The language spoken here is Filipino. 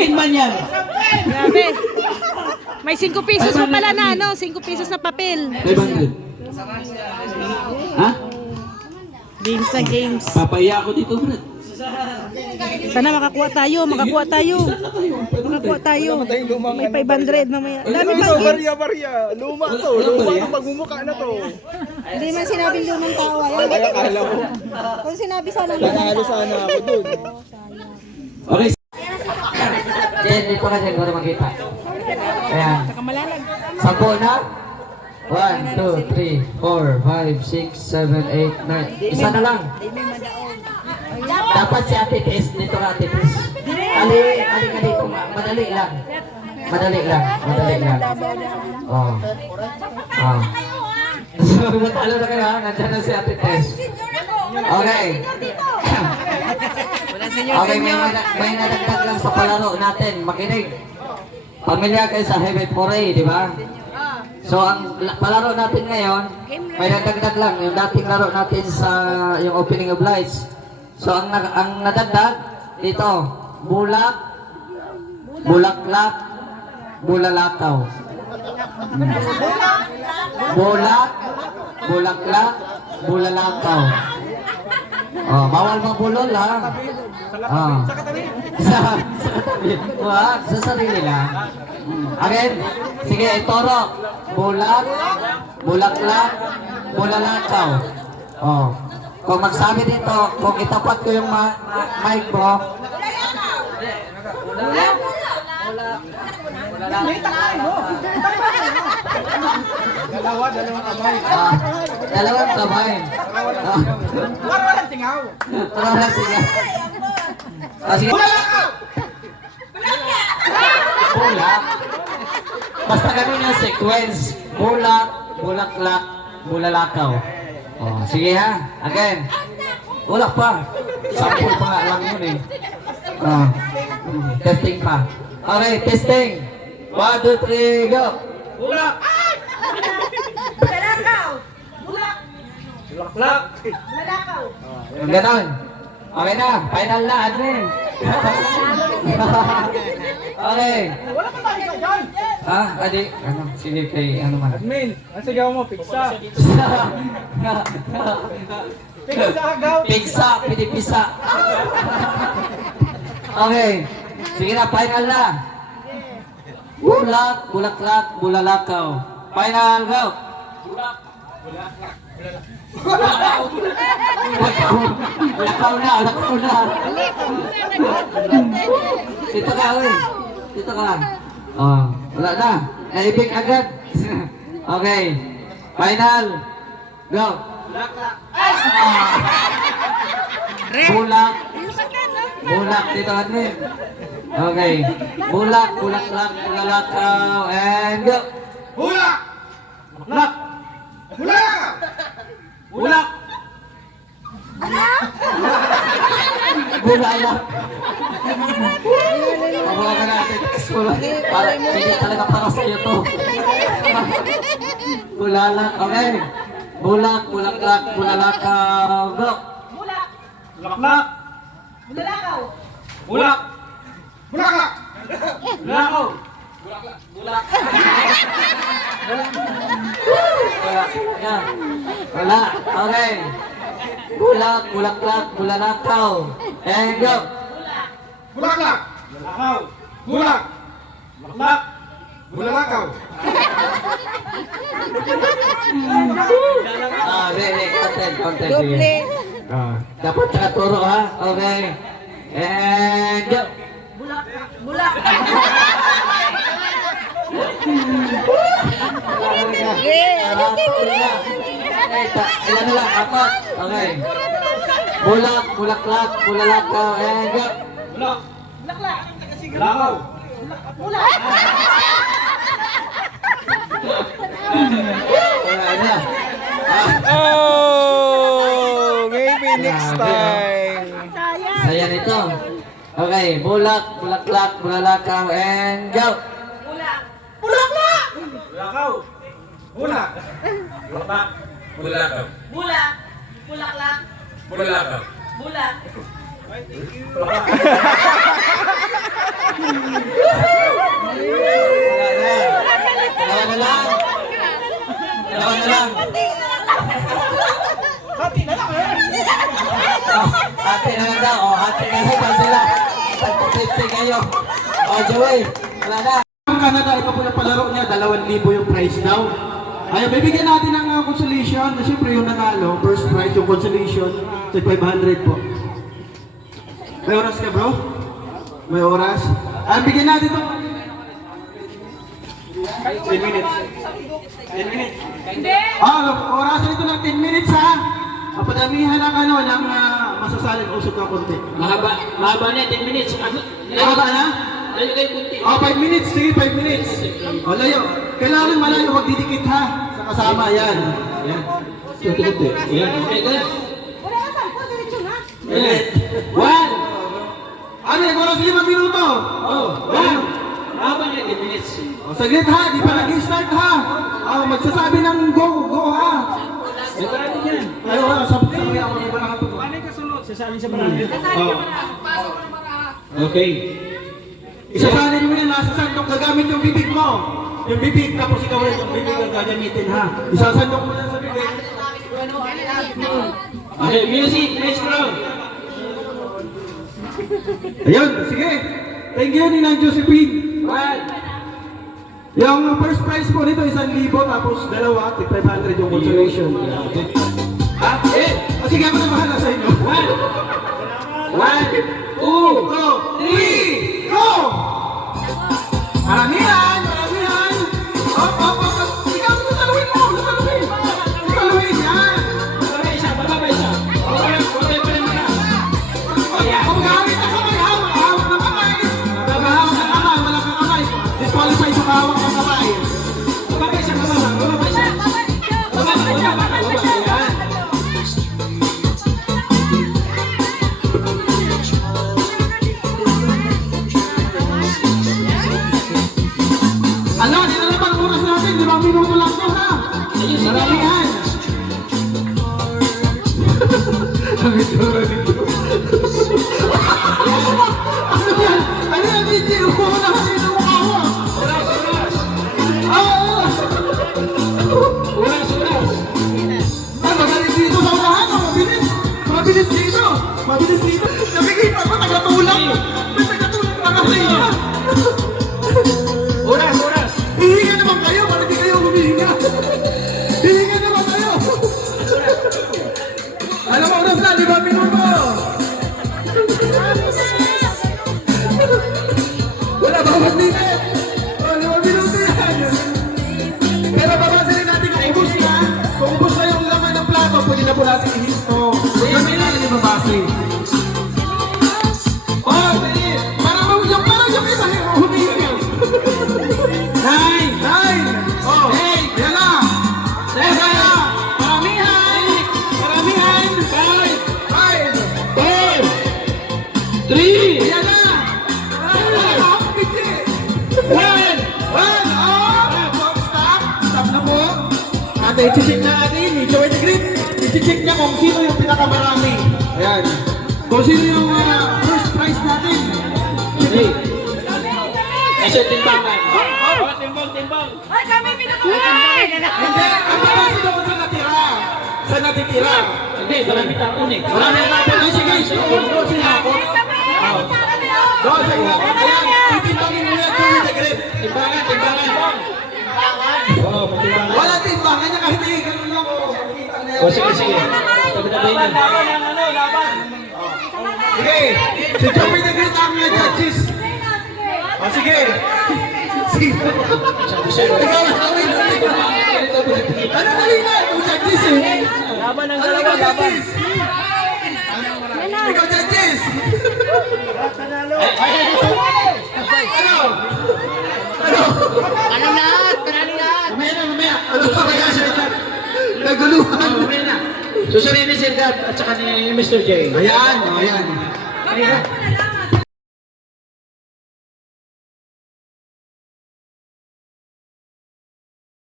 Akin man yan. Grabe. May 5 pesos pa pala na, ano? 5 pesos na papel. 500. Ha? Games na games. Papaya ako dito, Brad. Sana makakuha tayo, makakuha tayo. Isa na kayo. Makakuha tayo. May 500 mamaya. Dami Ito, pang games. barya. Luma to. Luma to. Pagmumukha na to. Hindi man sinabing lumang tao. Kaya kala mo. Kung sinabi sana Nanalo sana ako dun. Okay. Jen, dito ka dyan para makita. Ayan. Malalag. 10 na? 1, 2, 3, 4, 5, 6, 7, 8, 9. Isa na lang. Dapat si Ate Tess, dito ka Ate Tess. Ali dito. Madali lang. Madali lang. Oh. Oh. So, matalo na kayo ha. Nandiyan na si Ate Tess. Okay. Okay, may nadagdag lang sa palaro natin. Makinig. Pamilya kayo sa Heaven Foray, di ba? So, ang palaro natin ngayon, may nadagdag lang. Yung dating laro natin sa yung opening of lights. So, ang nadagdag, dito, bulak, bulaklak, bulalakaw. Bulak, bulaklak, bulalakaw. Oh, bawal mabulol ha. Oh. Sa katabi. Wag, sa sarili lang. Again, sige, itoro. Bulak, bulaklak, bulalakaw. Oh. Kung magsabi dito, kung itapat ko yung mic mo. Dalawang kamay. Dalawang kamay. Walang singaw. Walang singaw. Sige. Bulak. Basta ganun yung sequence. Bulak, bulaklak, bulalakaw. Oh, sige ha. Again. Bulak pa. Sample pa nga lang yun eh. Oh. Testing pa. Okay, testing. 1, 2, 3, go. Bulak. Bulaklak. Ganon. Okay na. Final na, admin. Okay. Wala pa tayo dyan. Ha? Adi? Ano? Sige kay ano man. Admin, ang sigaw mo, pigsa. Pigsa agaw. Pigsa, pinipisa. Okay. Sige na, final na. Bulak, bulaklak, bulalakaw. Final, go. Lakaw na. Dito ka, uy. Dito ka. Oh, wala na. Naibig agad. Okay. Final. Go. Bulak. Bulak dito admin. Okay. Bulak, bulaklak, bulalakaw, and go. Bulak. Bulak. Bulak. Bulak. Bulalak. Mabuha ka natin. Para, hindi talaga para sa iyo to. Bulalak. Okay. Bulak, bulaklak, bulalakaw, go. Bulaklak. Bulalakaw. Bulak. Bulaklak. Bulakaw. Bulak. Wala. Yan. Wala. Okay. Bulak, bulaklak, bulalakaw. And go. Bulaklak. Bulak. Bulaklak. Bulalakaw. Hindi. Content. Sige. Dapat nakaturo ha. Okay. And go. Bulak. Ilan na lang? 4. Okay. Bulak, bulaklak, bulalakaw, and go. Bulak. Bulakaw. Wala na. Oh, maybe next time. Saya nito. Okay, bulak, bulaklak, bulalakaw, and go. Bulakaw. Bulak. Bulak. Bulakaw. Bulak. Bulaklak. Bulakaw. Bulak. na lang daw. O, hati na lang daw sila. 50 kayo. O, Joey, wala na. Ang Canada, ito po yung palaro niya, 2,000 yung prize daw. Ay, bibigyan natin ng consolation. Siyempre yung nanalo, first prize yung consolation, 500 po. May oras ka bro? May oras? Ay, bigyan natin ito. 10 minutes. 10 minutes. Orasan ito ng 10 minutes ha. Padamihan ng ng masasalin usok ka konti. Mahaba na, 10 minutes. Mahaba na? Layo kayo kunti. 5 minutes, sige 5 minutes. Layo. Kailangan malayo, magdidikit ha. Sa kasama, yan. Yan. Yan, okay, good. Wala ka sampo, diretso na. Yan. 1. Ano yung oras 5 minuto? Oh, 1. Mahaba na, 10 minutes. Saglit ha, di pa nag-start ha. Magsasabi ng go ha. May parati dyan. Ayaw ha, sabi ako ng iba nakatuto. Okay. Isasalin mo yan ha, sasandok gagamit yung bibig mo. Yung bibig, tapos ikaw rin yung bibig ang gagamitin ha. Isasandok mo yan sa bibig. Okay, music, maestro. Ayun, sige. Thank you, Ninang Josephine. 1. Yung first prize po nito, 1,000, tapos 2, 500 yung consolation. Ah, eh. Sige, ako na bahala sa inyo. 1, 2, 3, go! Maramihan! Maramihan! Hop, hop, hop! Ikaw, sasaluhin mo! Sasaluhin! Sasaluhin, yan! Baba isa, baba isa. Okay, pa rin muna. Kung gamit ang kamay, hawak ng kamay! Hawak ng kamay, walang kamay. Disqualified yung hawak ng kamay. Baba isa, baba isa. Baba. Yan. Ano, hindi na lang ang oras natin. 5 minuto lang to, ha? Maramihan! Ang itsura nito. Ano yan? Ano yan, video? Kuha na kasi ng mukha mo. Oras. Ay, magaling dito sa unahan. Mabilis. Mabilis dito. Mabilis dito. Nakikita ko, tagatulak. May tagatulak na kasi. Oras. Hihinga naman kayo. Para di kayo humihinga. Hihinga naman kayo. Alam mo, oras na. 5 minuto. Wala bawat minute. 5 minuto yan. Pero babasahin natin kung ubos na. Kung ubos na yung laman ng plato, pwede na po natin i-histo. Kami na yung babase. Oh, parang yung isa humihinga. 9. Oh, 8. Yan na. 7. Maramihan. 5. 3. Yan na. 1. Stop na po. Ate, i-check na natin. I-join the grid. I-check niya kung sino yung pinakamarami. Ayan. Kung sino yung first prize natin. Okay. Asa timbangan. Timbang. Ay, kami pinakamalaki. Hindi. Ang mga sino kung saan natira. Saan natitira. Hindi, marami taon eh. Marami natin. Ay, sige. Doon sila ako. Doon sila ako. Ayan. Titimbangin mo yan. Join the grid. Timbangan. Oh, timbangan. Wala timbangan niya kahit hindi. Ganun lang po. Makikita na yan. O, sige. Pagdating na. Sige. Si Joey the Great ang judges. O, sige. Sino? Ikaw na kami. Ano mali na? Ikaw judges eh. Laban ng Ano ikaw judges? Ikaw judges. Ano? Mamaya. Ano pa kaya siya? Naguluhan. Mamaya na. Susunod ni Sir Gab at saka ni Mr. J. Ayan. Kami na lang.